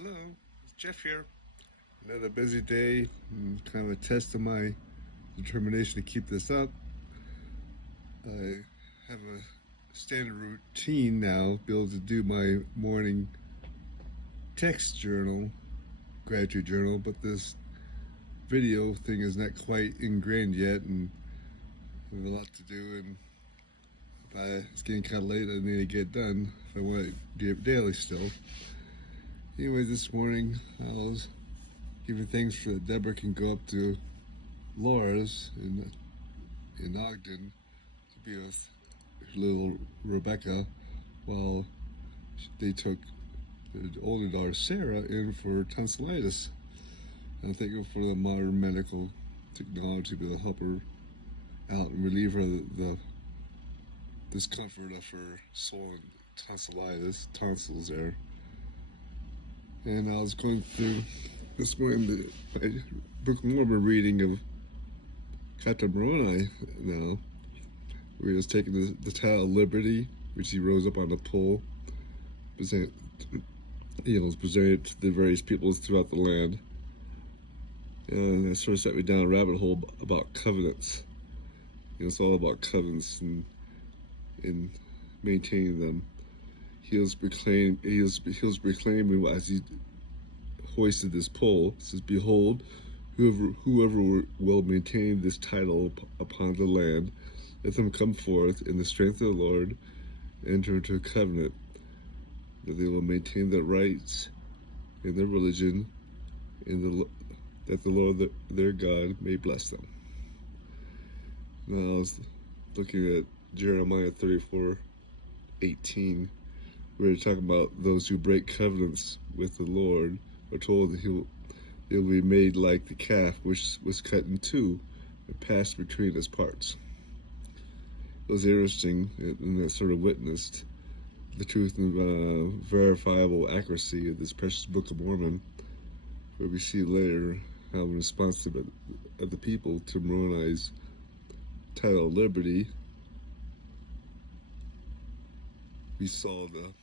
Hello, it's Jeff here. Another busy day, and kind of a test of my determination to keep this up. I have a standard routine now, be able to do my morning text journal, gratitude journal, but this video thing is not quite ingrained yet, and I have a lot to do, and it's getting kind of late. I need to get done if I want to do it daily still. Anyway, this morning I was giving thanks for that Deborah can go up to Laura's in Ogden to be with little Rebecca while they took the older daughter Sarah in for tonsillitis. And I'm thankful for the modern medical technology to be able to help her out and relieve her the discomfort of her swollen tonsils there. And I was going through this morning the Book of Mormon reading of Captain Moroni now. We was taking the Tower of Liberty, which he rose up on a pole, presented to the various peoples throughout the land. And that sort of set me down a rabbit hole about covenants. It's all about covenants and maintaining them. He was proclaiming as he hoisted this pole. It says, "Behold, whoever will maintain this title upon the land, let them come forth in the strength of the Lord, enter into a covenant, that they will maintain their rights in their religion, that the Lord their God may bless them." Now I was looking at Jeremiah 34:18. We're talking about those who break covenants with the Lord are told that they will be made like the calf which was cut in two and passed between its parts. It was interesting, and that sort of witnessed the truth and verifiable accuracy of this precious Book of Mormon, where we see later how in response of the people to Moroni's title of liberty, we saw the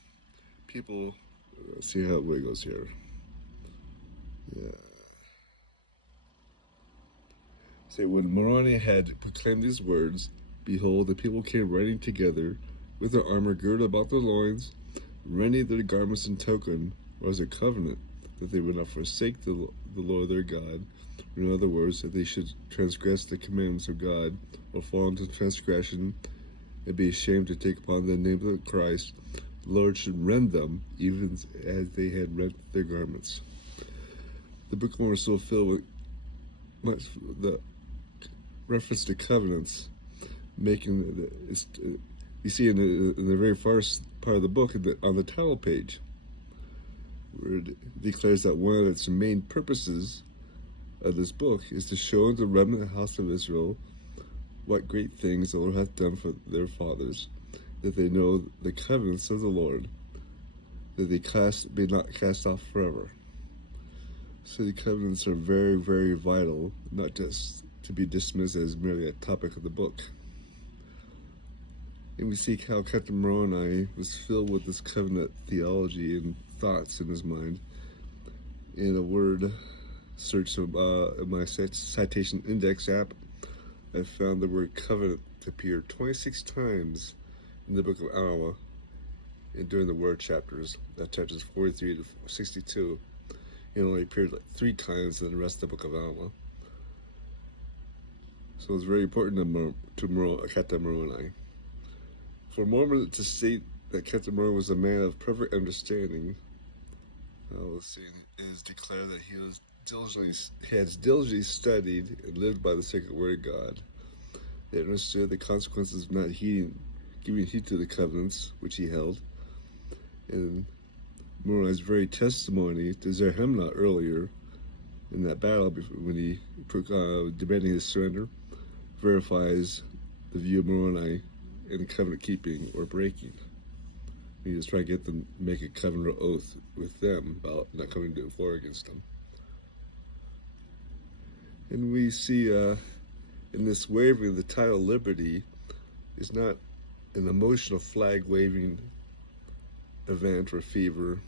people, see how it goes here. Yeah. Say, when Moroni had proclaimed these words, behold, the people came riding together with their armor girded about their loins, rending their garments in token, or as a covenant, that they would not forsake the Lord their God. In other words, that they should transgress the commandments of God, or fall into transgression, and be ashamed to take upon the name of Christ. The Lord should rend them, even as they had rent their garments. The Book of Mormon is so filled with much the reference to covenants, making you see in the very first part of the book on the title page, where it declares that one of its main purposes of this book is to show the remnant house of Israel what great things the Lord hath done for their fathers, that they know the covenants of the Lord, that they be not cast off forever. So the covenants are very, very vital, not just to be dismissed as merely a topic of the book. And we see how Captain Moroni was filled with this covenant theology and thoughts in his mind. In a word search of my citation index app, I found the word covenant appear 26 times in the Book of Alma and during the word chapters, chapters 43 to 62. It only appeared like 3 times in the rest of the Book of Alma. So it's very important to Captain Moroni. For Mormon to state that Captain Moroni was a man of perfect understanding, is declare that he has diligently studied and lived by the sacred word of God. They understood the consequences of not giving heed to the covenants which he held. And Moroni's very testimony to Zerahemnah earlier in that battle, when he demanding his surrender, verifies the view of Moroni in the covenant keeping or breaking. He was trying to get them to make a covenant oath with them about not coming to war against them. And we see in this waving, the title liberty is not an emotional flag waving event or fever.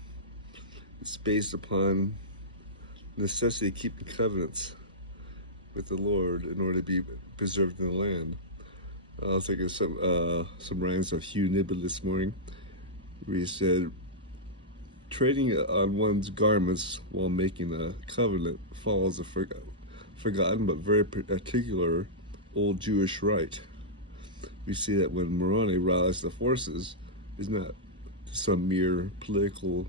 it's based upon necessity of keeping covenants with the Lord in order to be preserved in the land. I was thinking some rhymes of Hugh Niblett this morning, where he said, trading on one's garments while making a covenant follows a forgotten but very particular old Jewish rite. We see that when Moroni rallies the forces, is not to some mere political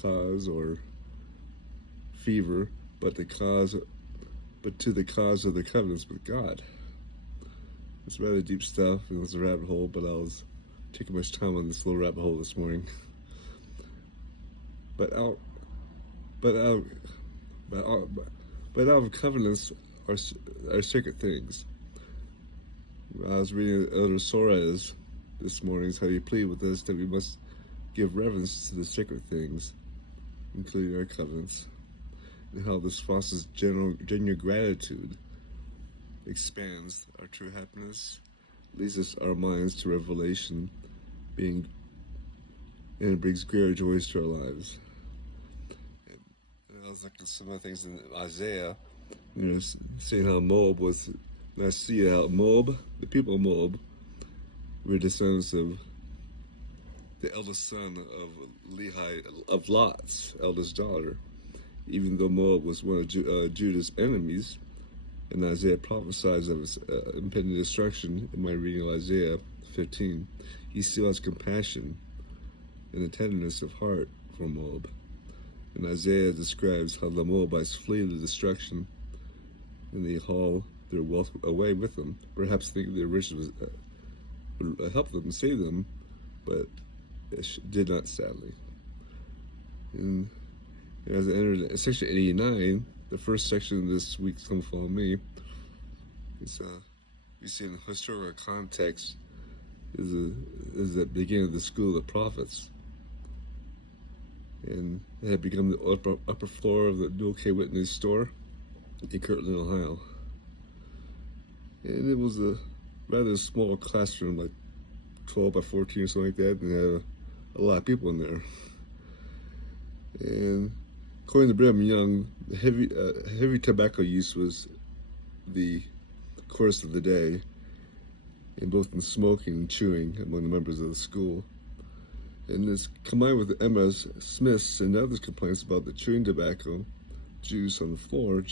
cause or fever, but to the cause of the covenants with God. It's rather deep stuff, and it's a rabbit hole, but I was taking much time on this little rabbit hole this morning. But out of covenants are sacred things. I was reading Elder Soares this morning, how he pleaded with us that we must give reverence to the sacred things, including our covenants, and how this fosters genuine gratitude, expands our true happiness, leads us our minds to revelation, and it brings greater joys to our lives. And I was looking at some of the things in Isaiah, saying how Moab was. And I see how the people of Moab, were descendants of the eldest son of Lehi, of Lot's eldest daughter, even though Moab was one of Judah's enemies, and Isaiah prophesies of his impending destruction. In my reading of Isaiah 15, he still has compassion and a tenderness of heart for Moab. And Isaiah describes how the Moabites flee the destruction, and they haul their wealth away with them, perhaps thinking their riches would help them, save them, but it did not, sadly. And as I entered section 89, the first section of this week's Come Follow Me, is we see in the historical context is the beginning of the school of the prophets, and it had become the upper floor of the Newell K. Whitney store in Kirtland, Ohio. And it was a rather small classroom, like 12 by 14 or something like that, and they had a lot of people in there. And according to Brigham Young, heavy tobacco use was the course of the day, in both in smoking and chewing among the members of the school. And this combined with Emma Smith's and others' complaints about the chewing tobacco juice on the floor,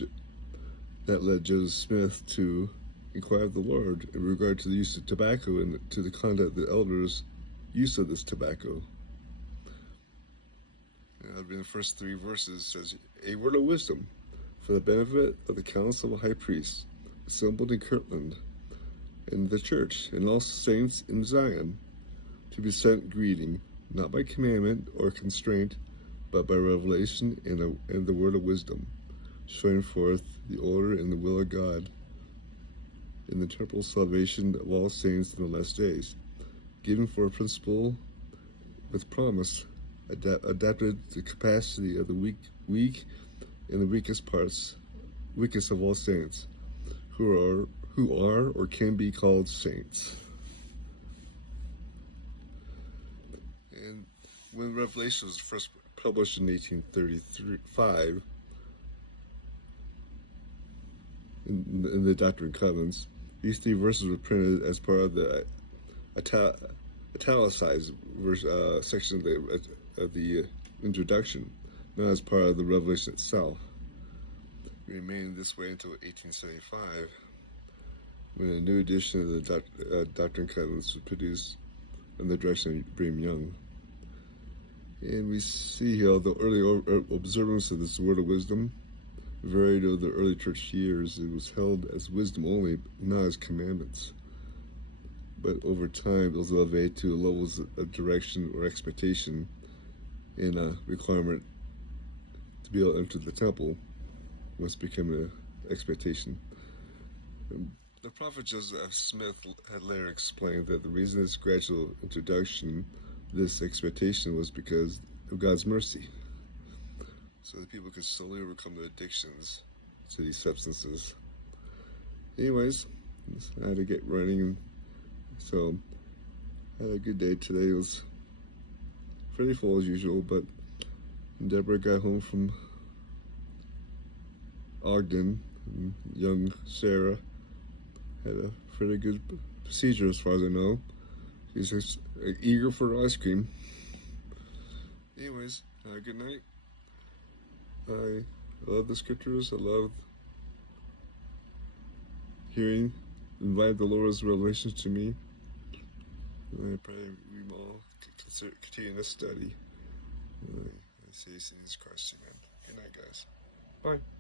that led Joseph Smith to inquire of the Lord in regard to the use of tobacco and to the conduct of the elders' use of this tobacco. And in the first 3 verses says, a word of wisdom for the benefit of the council of high priests assembled in Kirtland and the church and all saints in Zion, to be sent greeting, not by commandment or constraint, but by revelation and the word of wisdom, showing forth the order and the will of God in the temporal salvation of all saints in the last days, given for a principle with promise, adapted to the capacity of the weak and the weakest of all saints, who are or can be called saints. And when Revelation was first published in 1835 in the Doctrine and Covenants, these 3 verses were printed as part of the italicized section of the introduction, not as part of the Revelation itself. It remained this way until 1875, when a new edition of the Doctrine and Covenants was produced under the direction of Brigham Young. And we see here the early observance of this word of wisdom varied over the early church years. It was held as wisdom only, not as commandments. But over time, it was elevated to levels of direction or expectation and a requirement to be able to enter the temple, which became an expectation. The prophet Joseph F. Smith had later explained that the reason this gradual introduction, this expectation, was because of God's mercy, so that people could slowly overcome their addictions to these substances. Anyways, I had to get running, so I had a good day today. It was pretty full as usual, but Deborah got home from Ogden, and young Sarah had a pretty good procedure as far as I know. She's just eager for ice cream. Anyways, good night. I love the scriptures. I love hearing, invite the Lord's revelations to me. And I pray we all continue this study. I say this in Christ, amen. Good night, guys. Bye.